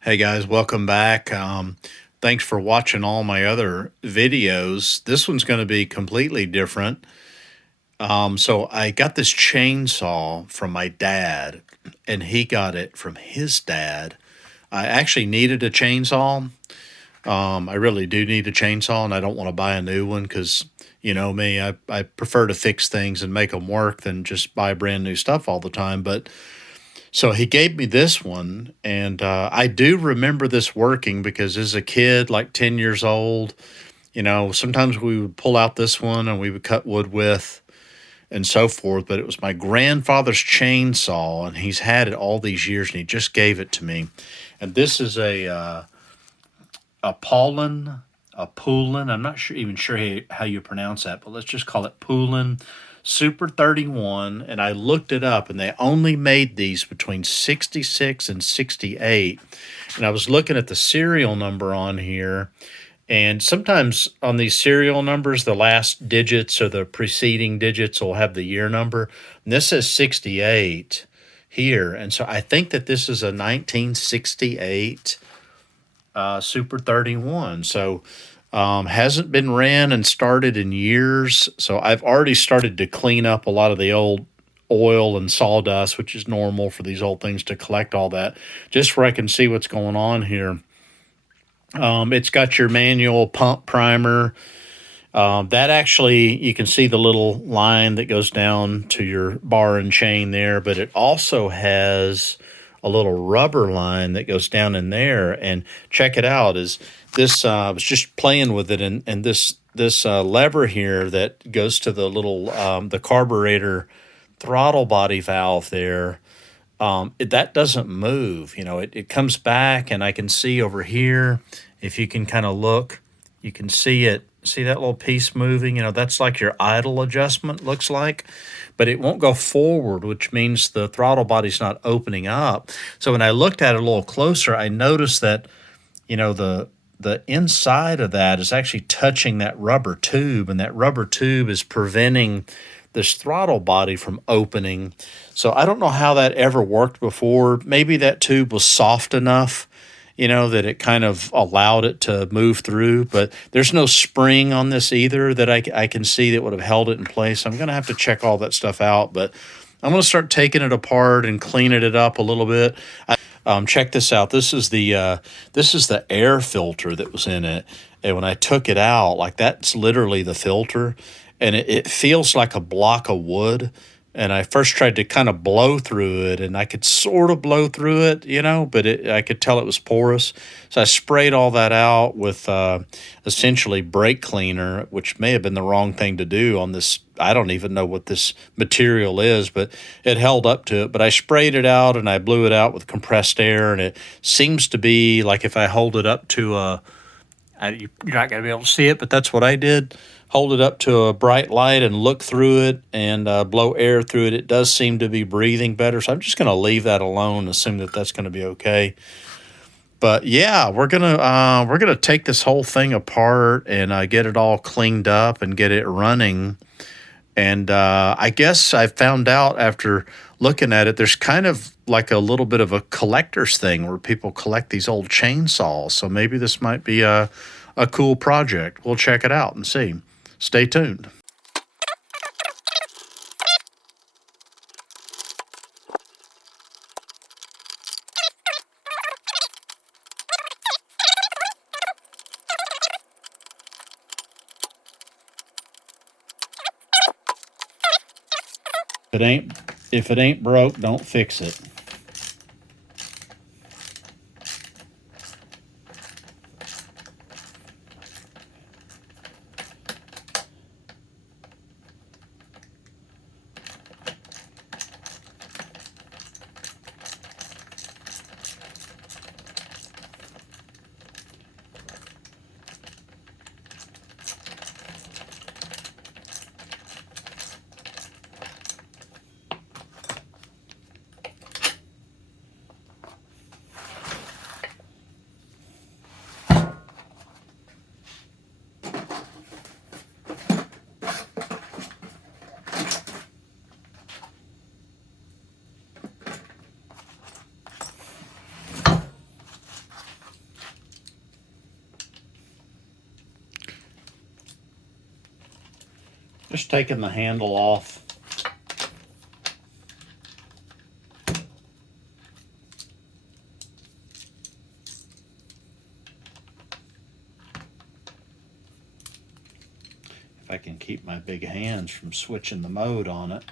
Hey guys, welcome back. Thanks for watching all my other videos. This one's going to be completely different. So I got this chainsaw from my dad, and he got it from his dad. I actually needed a chainsaw. I really do need a chainsaw, and I don't want to buy a new one because you know me, I prefer to fix things and make them work than just buy brand new stuff all the time. But so he gave me this one, and I do remember this working because as a kid, like 10 years old, sometimes we would pull out this one and we would cut wood with and so forth. But it was my grandfather's chainsaw, and he's had it all these years, and he just gave it to me. And this is a Poulan, a Poulan. I'm not even sure how you pronounce that, but let's just call it Poulan Super 31. And I looked it up, and they only made these between 66 and 68. And I was looking at the serial number on here. And sometimes on these serial numbers, the last digits or the preceding digits will have the year number. And this says 68 here. And so I think that this is a 1968 Super 31. So hasn't been ran and started in years. So I've already started to clean up a lot of the old oil and sawdust, which is normal for these old things to collect all that, just where I can see what's going on here. It's got your manual pump primer. That actually, you can see the little line that goes down to your bar and chain there, but it also has a little rubber line that goes down in there. And check it out, is this, I was just playing with it, and this lever here that goes to the little, the carburetor throttle body valve there, that doesn't move. It comes back, and I can see over here, if you can kind of look, you can see it. See that little piece moving? That's like your idle adjustment looks like, but it won't go forward, which means the throttle body's not opening up. So when I looked at it a little closer, I noticed that, the inside of that is actually touching that rubber tube, and that rubber tube is preventing this throttle body from opening. So I don't know how that ever worked before. Maybe that tube was soft enough, that it kind of allowed it to move through. But there's no spring on this either that I can see that would have held it in place. I'm going to have to check all that stuff out. But I'm going to start taking it apart and cleaning it up a little bit. Check this out. This is the air filter that was in it. And when I took it out, like that's literally the filter. And it feels like a block of wood. And I first tried to kind of blow through it, and I could sort of blow through it, but I could tell it was porous. So I sprayed all that out with essentially brake cleaner, which may have been the wrong thing to do on this. I don't even know what this material is, but it held up to it. But I sprayed it out, and I blew it out with compressed air, and it seems to be like if I hold it up to you're not going to be able to see it, but that's what I did. Hold it up to a bright light and look through it and blow air through it. It does seem to be breathing better, so I'm just going to leave that alone, assume that that's going to be okay. But yeah, we're gonna take this whole thing apart and get it all cleaned up and get it running. And I guess I found out after looking at it, there's kind of like a little bit of a collector's thing where people collect these old chainsaws. So maybe this might be a cool project. We'll check it out and see. Stay tuned. If it ain't broke, don't fix it. Just taking the handle off. If I can keep my big hands from switching the mode on it.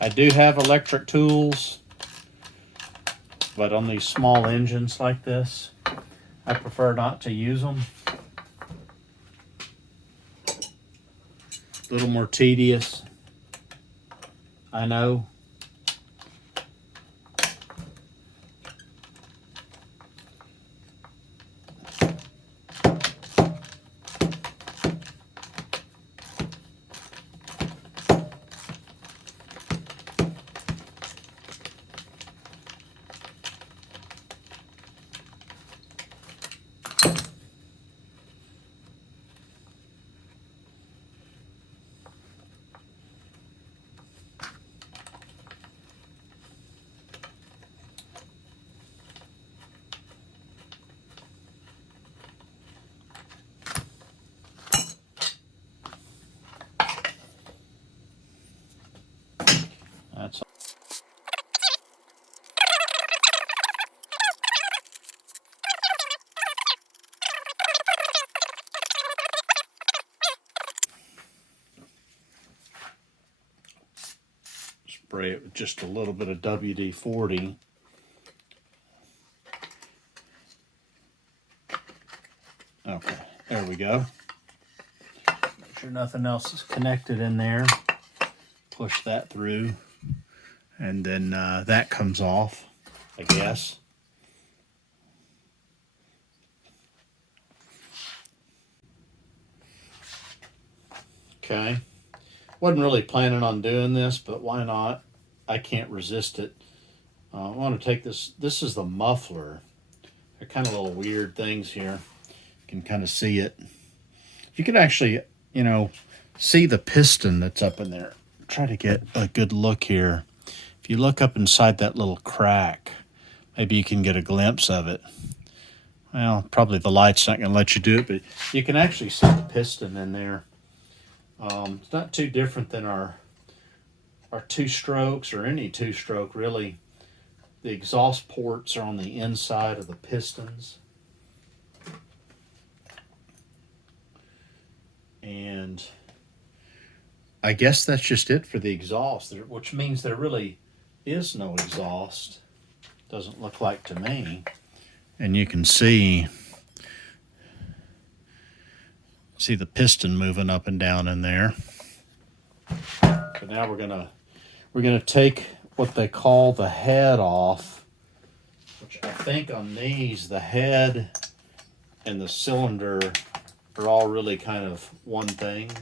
I do have electric tools, but on these small engines like this, I prefer not to use them. A little more tedious, I know. That's spray it with just a little bit of WD-40. Okay, there we go. Make sure nothing else is connected in there. Push that through, and then that comes off, I guess. Okay. Wasn't really planning on doing this, but why not? I can't resist it. I want to take this. This is the muffler. They're kind of little weird things here. You can kind of see it. You can actually, you know, see the piston that's up in there. Try to get a good look here. If you look up inside that little crack, maybe you can get a glimpse of it. Well, probably the light's not going to let you do it, but you can actually see the piston in there. It's not too different than our two-strokes or any two-stroke, really. The exhaust ports are on the inside of the pistons. And I guess that's just it for the exhaust, which means there really is no exhaust. Doesn't look like to me. And you can see the piston moving up and down in there. So now we're gonna take what they call the head off, which I think on these, the head and the cylinder are all really kind of one thing.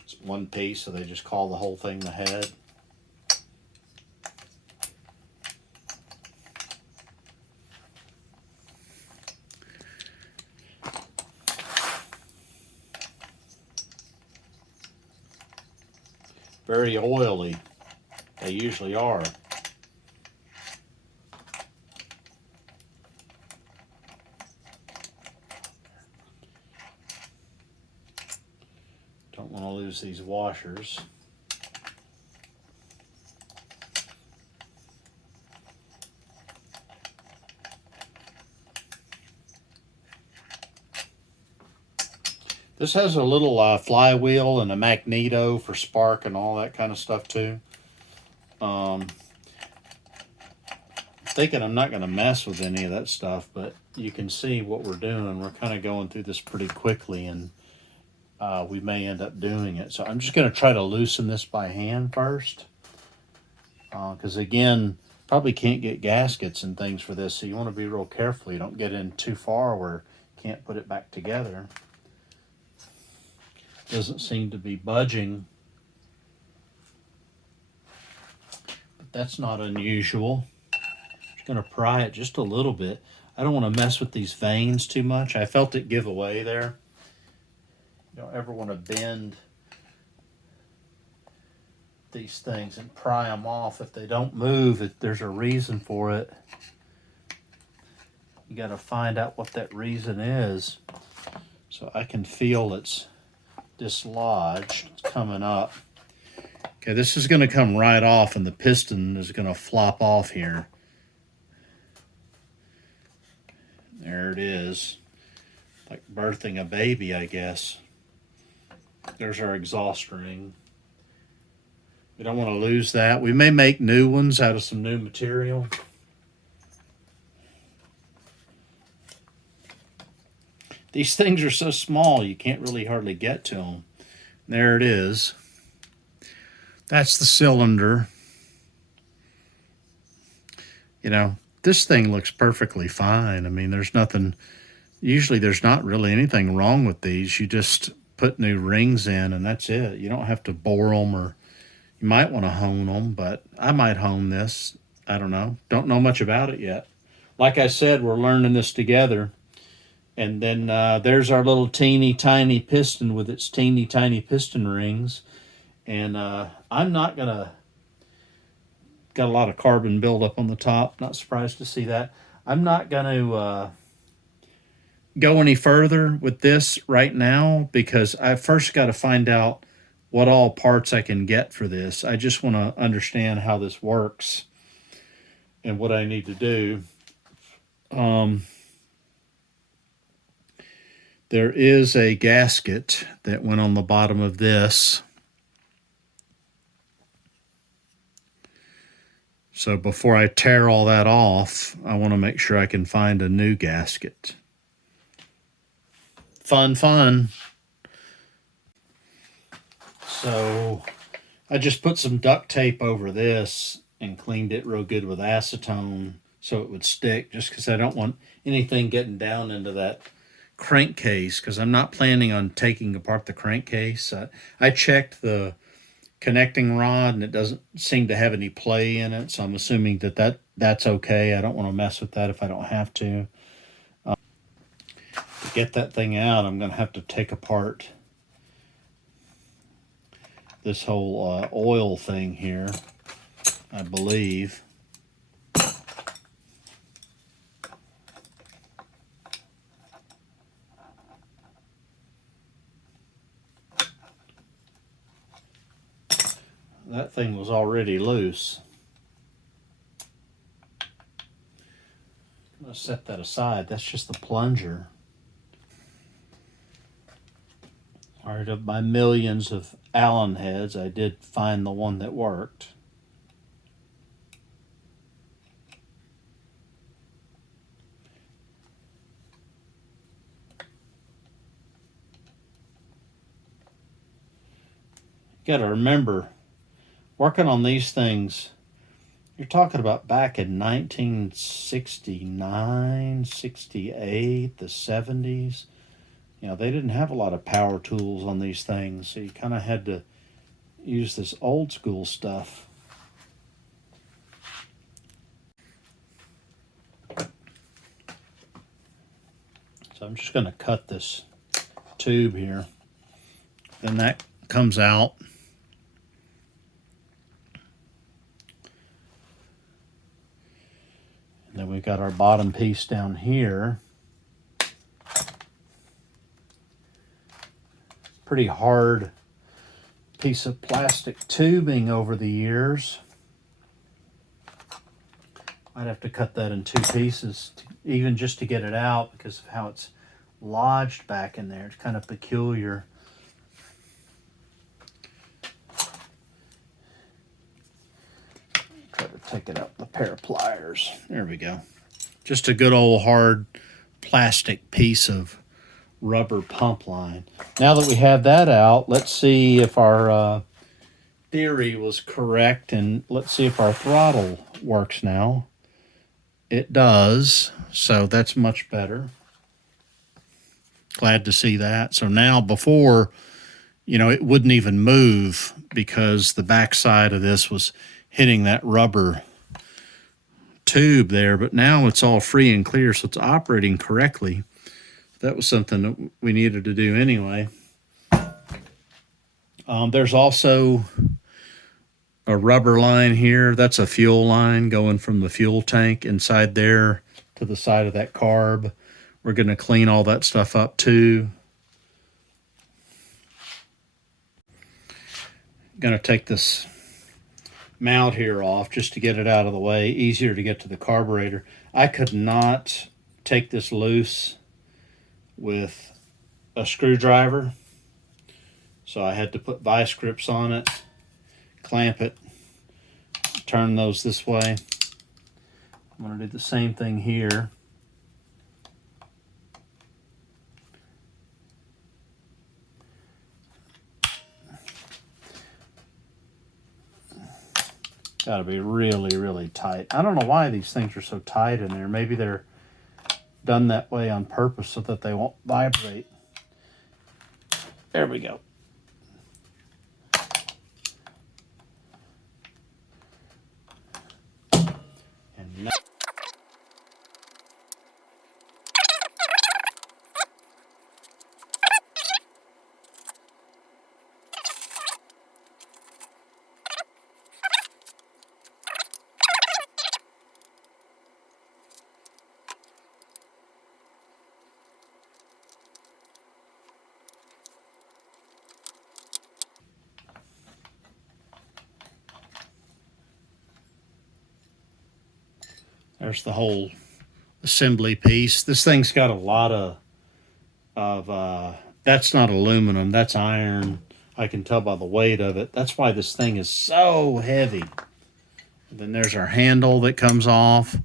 It's one piece, so they just call the whole thing the head. Very oily. They usually are. Don't want to lose these washers. This has a little flywheel and a magneto for spark and all that kind of stuff too. Thinking I'm not going to mess with any of that stuff, but you can see what we're doing. We're kind of going through this pretty quickly, and we may end up doing it. So I'm just going to try to loosen this by hand first, because again, probably can't get gaskets and things for this, so you want to be real careful. You don't get in too far where you can't put it back together. Doesn't seem to be budging, but that's not unusual. Just going to pry it just a little bit. I don't want to mess with these vanes too much. I felt it give away there. You don't ever want to bend these things and pry them off. If they don't move, there's a reason for it. You got to find out what that reason is. So I can feel it's dislodged. It's coming up. Okay, this is going to come right off, and the piston is going to flop off here. There it is. Like birthing a baby, I guess. There's our exhaust ring. We don't want to lose that. We may make new ones out of some new material. These things are so small, you can't really hardly get to them. There it is. That's the cylinder. You know, this thing looks perfectly fine. I mean, there's nothing, usually there's not really anything wrong with these. You just put new rings in and that's it. You don't have to bore them, or you might want to hone them, but I might hone this. I don't know. Don't know much about it yet. Like I said, we're learning this together. And then there's our little teeny tiny piston with its teeny tiny piston rings. And I'm not going to, got a lot of carbon buildup on the top. Not surprised to see that. I'm not going to go any further with this right now because I first got to find out what all parts I can get for this. I just want to understand how this works and what I need to do. There is a gasket that went on the bottom of this. So before I tear all that off, I want to make sure I can find a new gasket. Fun, fun. So I just put some duct tape over this and cleaned it real good with acetone so it would stick, just because I don't want anything getting down into that crankcase, because I'm not planning on taking apart the crankcase. I checked the connecting rod and it doesn't seem to have any play in it, so I'm assuming that's okay. I don't want to mess with that if I don't have to. To get that thing out, I'm going to have to take apart this whole oil thing here, I believe. That thing was already loose. I'm going to set that aside. That's just the plunger. Out of my millions of Allen heads, I did find the one that worked. You got to remember, working on these things, you're talking about back in 1969, 68, the 70s. You know, they didn't have a lot of power tools on these things, so you kind of had to use this old school stuff. So I'm just going to cut this tube here. Then that comes out. And then we've got our bottom piece down here. Pretty hard piece of plastic tubing over the years. I'd have to cut that in two pieces, even just to get it out, because of how it's lodged back in there. It's kind of peculiar. Try to take it out with a pair of pliers. There we go. Just a good old hard plastic piece of rubber pump line. Now that we have that out, let's see if our theory was correct, and let's see if our throttle works now. It does, so that's much better. Glad to see that. So now, before, you know, it wouldn't even move because the backside of this was hitting that rubber tube there, but now it's all free and clear, so it's operating correctly. That was something that we needed to do anyway. There's also a rubber line here. That's a fuel line going from the fuel tank inside there to the side of that carb. We're going to clean all that stuff up too. Going to take this mount here off just to get it out of the way. Easier to get to the carburetor. I could not take this loose with a screwdriver, so I had to put vice grips on it, clamp it, turn those this way. I'm going to do the same thing here. Got to be really, really tight. I don't know why these things are so tight in there. Maybe they're done that way on purpose so that they won't vibrate. There we go. And now there's the whole assembly piece. This thing's got a lot of that's not aluminum, that's iron. I can tell by the weight of it. That's why this thing is so heavy. And then there's our handle that comes off.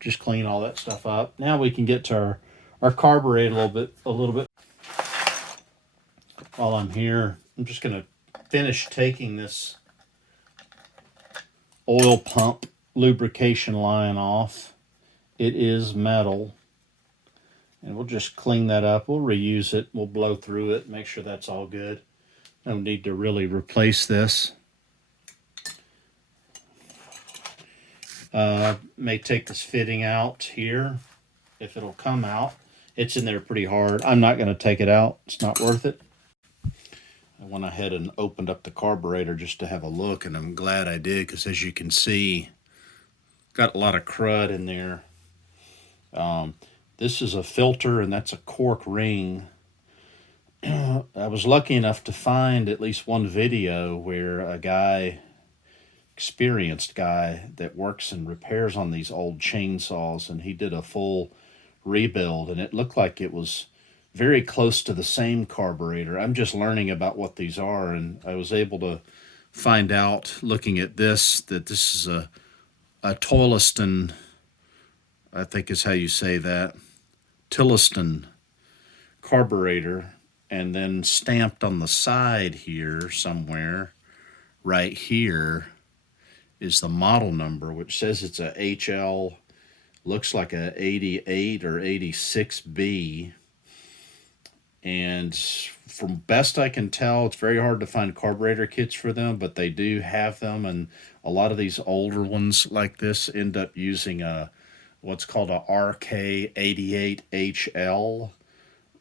Just clean all that stuff up. Now we can get to our carburetor a little bit. While I'm here, I'm just going to finish taking this oil pump lubrication line off. It is metal, and we'll just clean that up. We'll reuse it. We'll blow through it, make sure that's all good. No need to really replace this. May take this fitting out here if it'll come out. It's in there pretty hard. I'm not going to take it out. It's not worth it. I went ahead and opened up the carburetor just to have a look, and I'm glad I did, because as you can see, got a lot of crud in there. This is a filter, and that's a cork ring. I was lucky enough to find at least one video where a guy, experienced guy that works and repairs on these old chainsaws, and he did a full rebuild, and it looked like it was very close to the same carburetor. I'm just learning about what these are, and I was able to find out, looking at this, that this is a Toiliston, I think is how you say that, Tilliston carburetor, and then stamped on the side here somewhere, right here, is the model number, which says it's a HL, looks like a 88 or 86B. And from best I can tell, it's very hard to find carburetor kits for them, but they do have them. And a lot of these older ones like this end up using what's called a RK88HL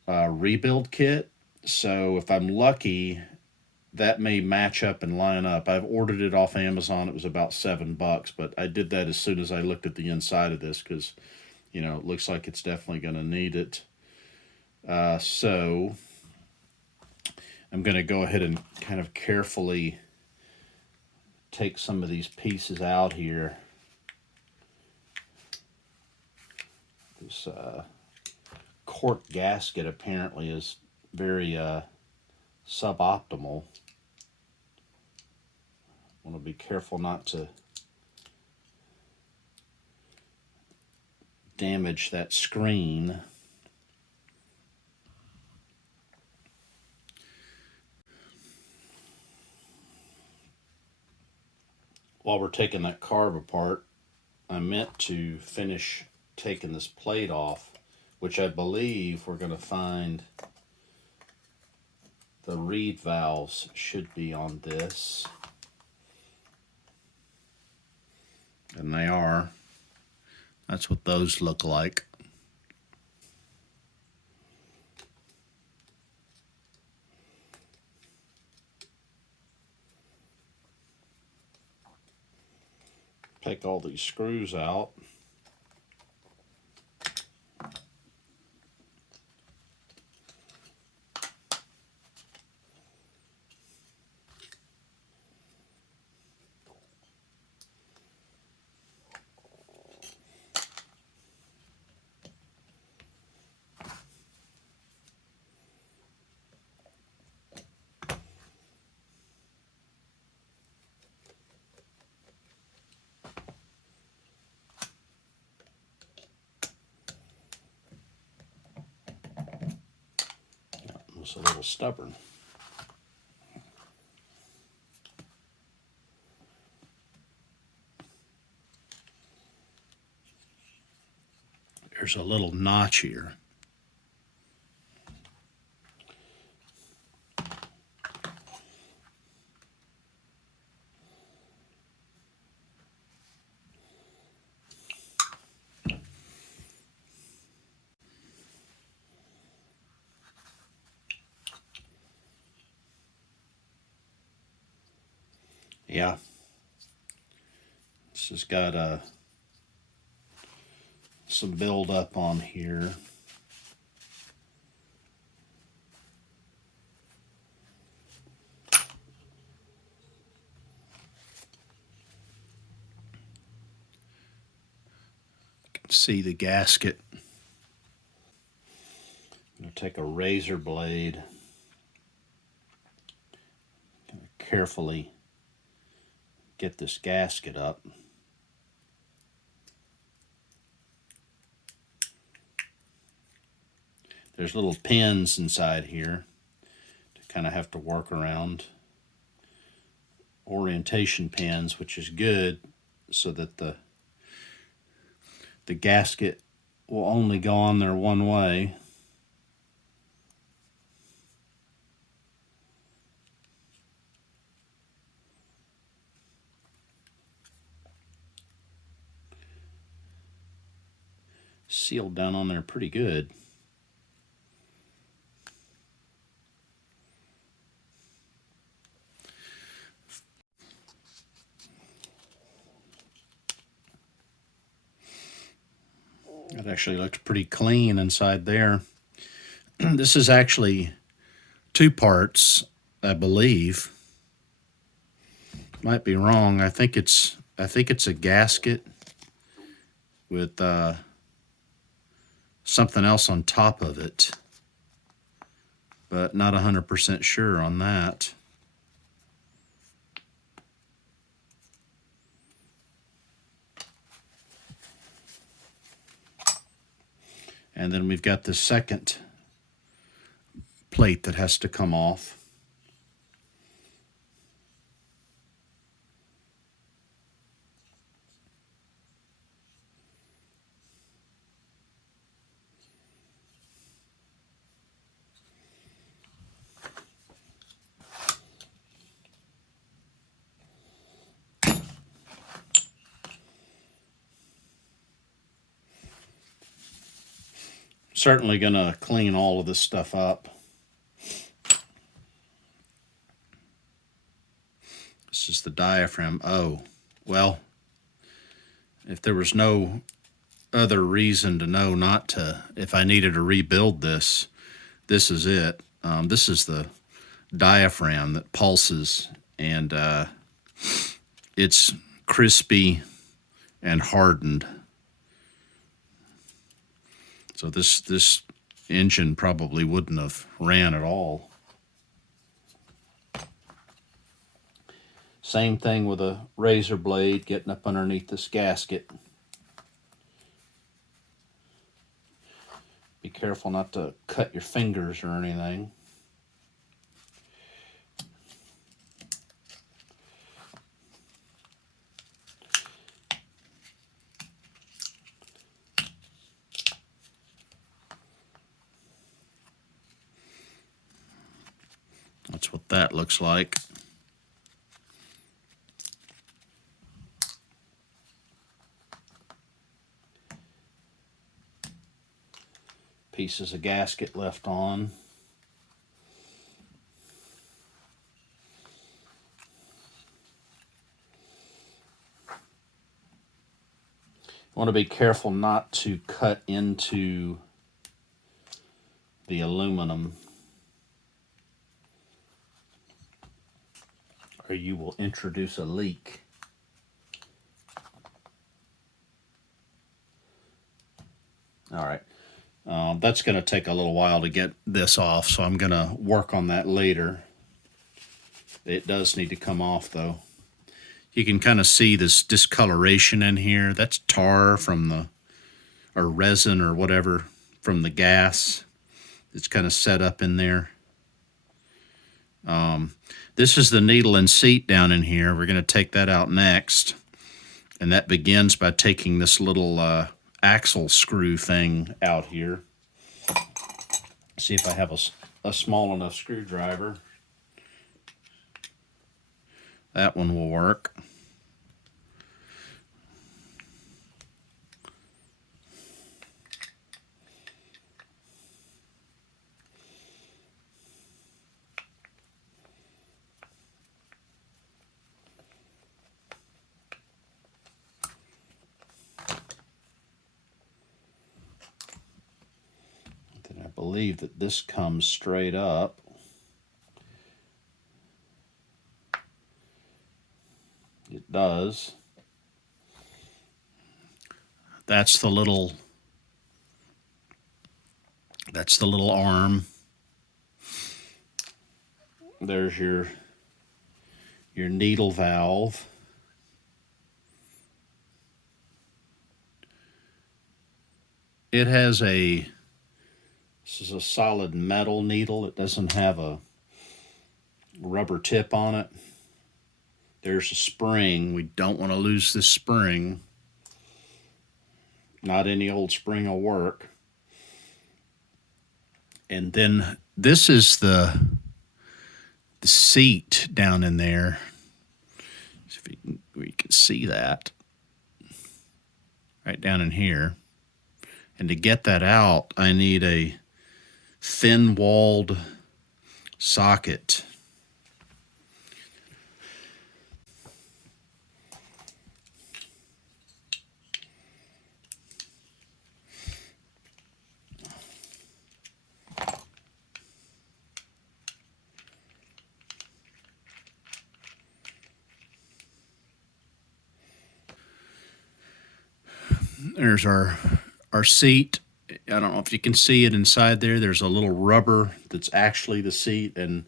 rebuild kit. So if I'm lucky, that may match up and line up. I've ordered it off Amazon. It was about $7, but I did that as soon as I looked at the inside of this, because, you know, it looks like it's definitely going to need it. So I'm going to go ahead and kind of carefully take some of these pieces out here. This cork gasket apparently is very suboptimal. I want to be careful not to damage that screen. While we're taking that carb apart, I meant to finish taking this plate off, which I believe we're going to find the reed valves should be on this. And they are. That's what those look like. Take all these screws out. It's a little stubborn. There's a little notch here. Yeah, this has got some build up on here. You can see the gasket. I'm going to take a razor blade, carefully get this gasket up. There's little pins inside here to kind of have to work around. Orientation pins, which is good, so that the gasket will only go on there one way. Sealed down on there pretty good. It actually looks pretty clean inside there. This is actually two parts, I believe. Might be wrong. I think it's a gasket with something else on top of it, but not 100% sure on that. And then we've got the second plate that has to come off. Certainly going to clean all of this stuff up. This is the diaphragm. Oh, well, if there was no other reason to know not to, if I needed to rebuild this, this is it. This is the diaphragm that pulses, and it's crispy and hardened. So this engine probably wouldn't have ran at all. Same thing with a razor blade getting up underneath this gasket. Be careful not to cut your fingers or anything. That's what that looks like. pieces of gasket left on. I want to be careful not to cut into the aluminum, or you will introduce a leak. All right, that's going to take a little while to get this off, so I'm going to work on that later. It does need to come off, though. You can kind of see this discoloration in here. That's tar from the, or resin or whatever, from the gas. It's kind of set up in there. This is the needle and seat down in here. We're going to take that out next. And that begins by taking this little axle screw thing out here. See if I have a small enough screwdriver. That one will work. Then I believe that this comes straight up. It does. That's the little arm. There's your needle valve. It has this is a solid metal needle. It doesn't have a rubber tip on it. There's a spring. We don't want to lose this spring. Not any old spring will work. And then this is the seat down in there. See if we can see that. Right down in here. And to get that out, I need a thin-walled socket. There's our seat. I don't know if you can see it inside there. There's a little rubber that's actually the seat, and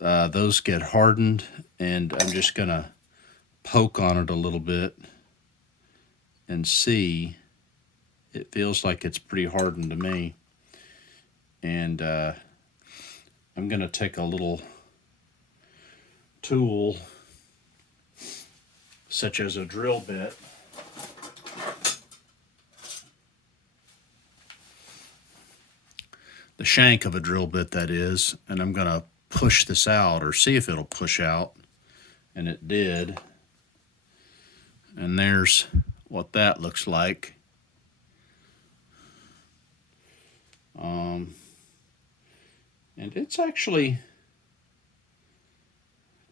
those get hardened, and I'm just going to poke on it a little bit and see. It feels like it's pretty hardened to me. And I'm going to take a little tool, such as a drill bit, the shank of a drill bit, that is, and I'm going to push this out, or see if it'll push out. And it did. And there's what that looks like. And it's actually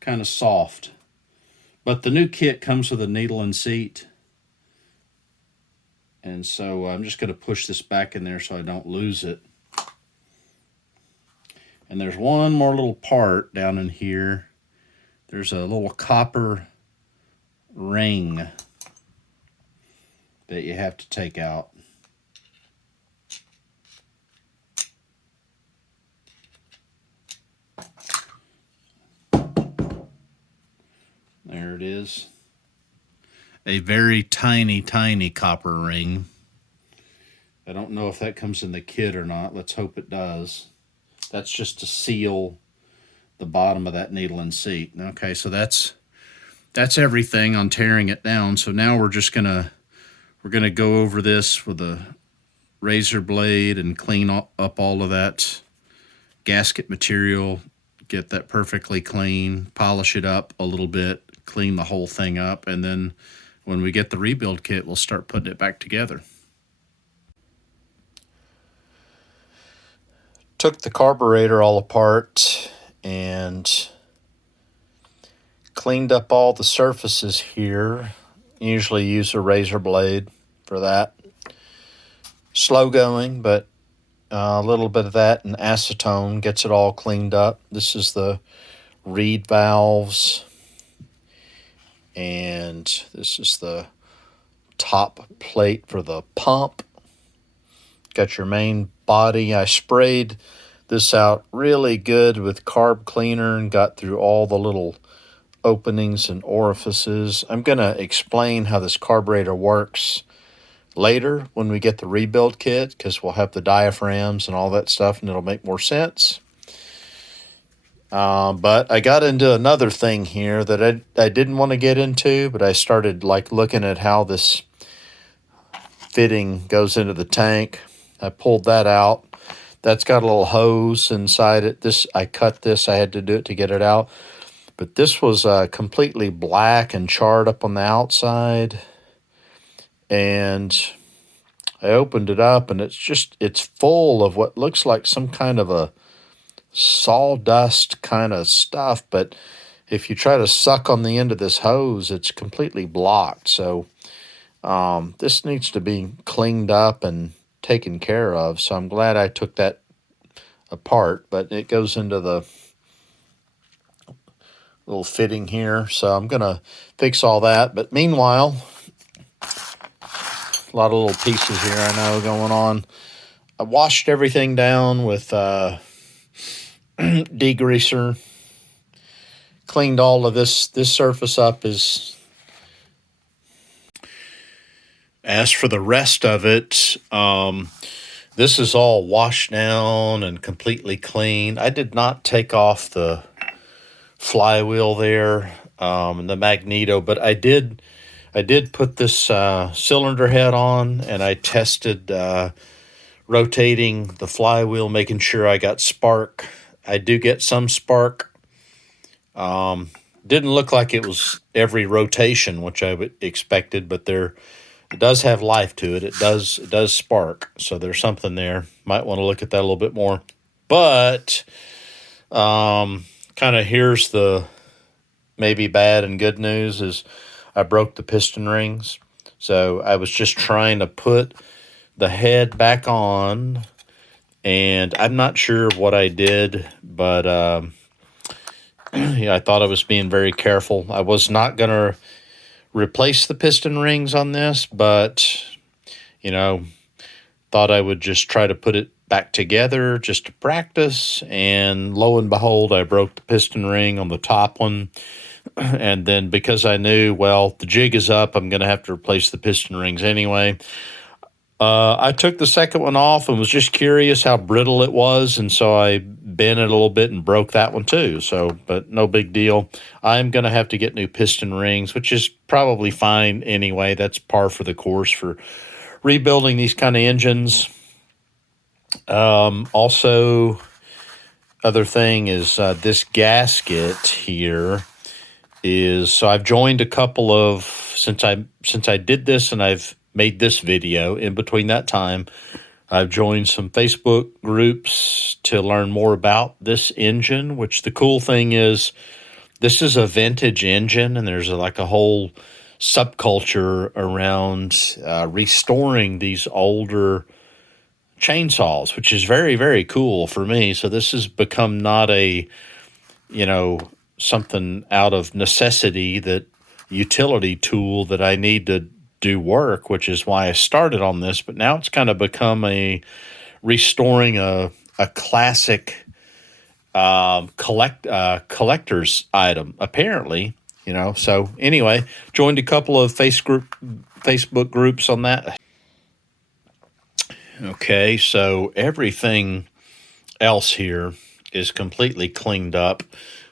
kind of soft. But the new kit comes with a needle and seat. And so I'm just going to push this back in there so I don't lose it. And there's one more little part down in here. There's a little copper ring that you have to take out. There it is. A very tiny, tiny copper ring. I don't know if that comes in the kit or not. Let's hope it does. That's just to seal the bottom of that needle and seat. Okay, so that's everything on tearing it down. So now we're gonna go over this with a razor blade and clean up all of that gasket material, get that perfectly clean, polish it up a little bit, clean the whole thing up, and then when we get the rebuild kit, we'll start putting it back together. Took the carburetor all apart and cleaned up all the surfaces here. Usually use a razor blade for that. Slow going, but a little bit of that and acetone gets it all cleaned up. This is the reed valves, and this is the top plate for the pump. Got your main body. I sprayed this out really good with carb cleaner and got through all the little openings and orifices. I'm going to explain how this carburetor works later when we get the rebuild kit, because we'll have the diaphragms and all that stuff and it'll make more sense. But I got into another thing here that I didn't want to get into, but I started like looking at how this fitting goes into the tank. I pulled that out. That's got a little hose inside it. I cut this. I had to do it to get it out. But this was completely black and charred up on the outside. And I opened it up, and it's full of what looks like some kind of a sawdust kind of stuff. But if you try to suck on the end of this hose, it's completely blocked. So this needs to be cleaned up and taken care of. So I'm glad I took that apart, but it goes into the little fitting here. So I'm going to fix all that. But meanwhile, a lot of little pieces here I know going on. I washed everything down with degreaser. Cleaned all of this. This surface up is... As for the rest of it, this is all washed down and completely clean. I did not take off the flywheel there, and the magneto, but I did put this cylinder head on, and I tested rotating the flywheel, making sure I got spark. I do get some spark. Didn't look like it was every rotation, which I expected, but it does have life to it. It does spark. So there's something there. Might want to look at that a little bit more. But kind of here's the maybe bad and good news is I broke the piston rings. So I was just trying to put the head back on, and I'm not sure what I did, but yeah, I thought I was being very careful. I was not going to replace the piston rings on this, but thought I would just try to put it back together just to practice, and lo and behold, I broke the piston ring on the top one. And then because I knew, well, the jig is up, I'm going to have to replace the piston rings anyway. I took the second one off and was just curious how brittle it was, and so I bent it a little bit and broke that one too. So, but no big deal. I'm going to have to get new piston rings, which is probably fine anyway. That's par for the course for rebuilding these kind of engines. Also, other thing is this gasket here is, so I've joined a couple of, since I did this and I've made this video, in between that time, I've joined some Facebook groups to learn more about this engine, which the cool thing is this is a vintage engine, and there's like a whole subculture around restoring these older chainsaws, which is very, very cool for me. So this has become not a, something out of necessity, that utility tool that I need to do work, which is why I started on this. But now it's kind of become a restoring a classic collector's item, apparently. So anyway, joined a couple of Facebook groups on that. Okay, so everything else here is completely cleaned up.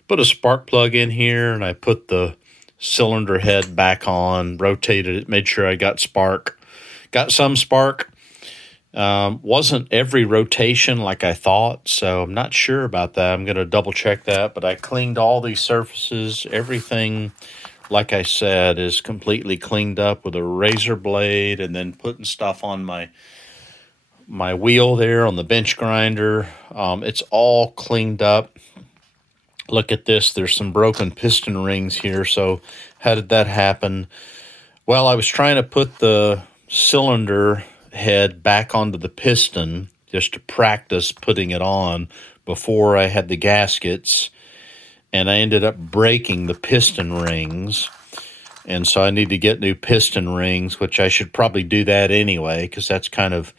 Put a spark plug in here, and I put the cylinder head back on, rotated it, made sure I got spark. Got some spark. Wasn't every rotation like I thought, so I'm not sure about that. I'm going to double check that, but I cleaned all these surfaces. Everything, like I said, is completely cleaned up with a razor blade, and then putting stuff on my my wheel there on the bench grinder. It's all cleaned up. Look at this. There's some broken piston rings here. So how did that happen? Well, I was trying to put the cylinder head back onto the piston just to practice putting it on before I had the gaskets, and I ended up breaking the piston rings. And so I need to get new piston rings, which I should probably do that anyway, because that's kind of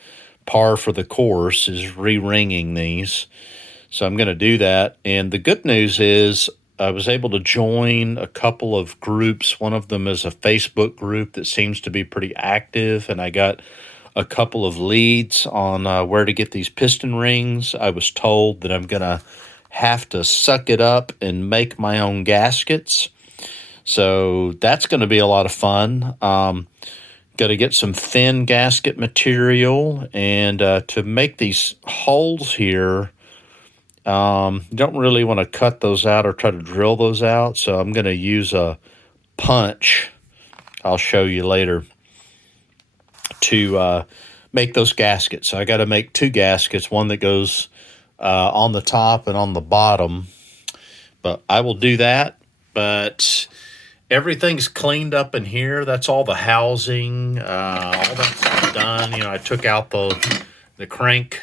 par for the course, is re-ringing these. So I'm going to do that. And the good news is I was able to join a couple of groups. One of them is a Facebook group that seems to be pretty active, and I got a couple of leads on where to get these piston rings. I was told that I'm going to have to suck it up and make my own gaskets. So that's going to be a lot of fun. Got to get some thin gasket material, and to make these holes here, you don't really want to cut those out or try to drill those out. So I'm going to use a punch, I'll show you later, to make those gaskets. So I got to make two gaskets, one that goes on the top and on the bottom. But I will do that. But everything's cleaned up in here. That's all the housing. All that's done. You know, I took out the crank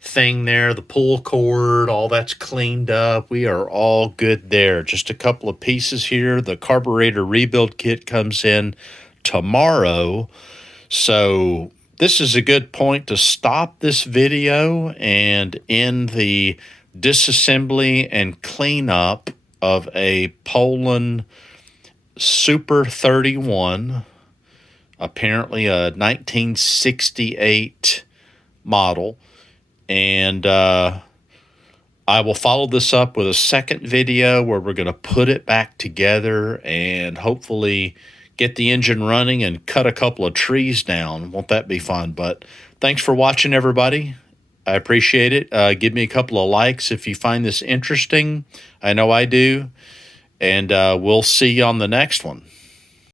thing there, the pull cord, all that's cleaned up. We are all good there. Just a couple of pieces here. The carburetor rebuild kit comes in tomorrow. So this is a good point to stop this video and end the disassembly and cleanup of a Poulan Super 31, apparently a 1968 model. And I will follow this up with a second video where we're going to put it back together and hopefully get the engine running and cut a couple of trees down. Won't that be fun? But thanks for watching, everybody. I appreciate it. Give me a couple of likes if you find this interesting. I know I do. And we'll see you on the next one.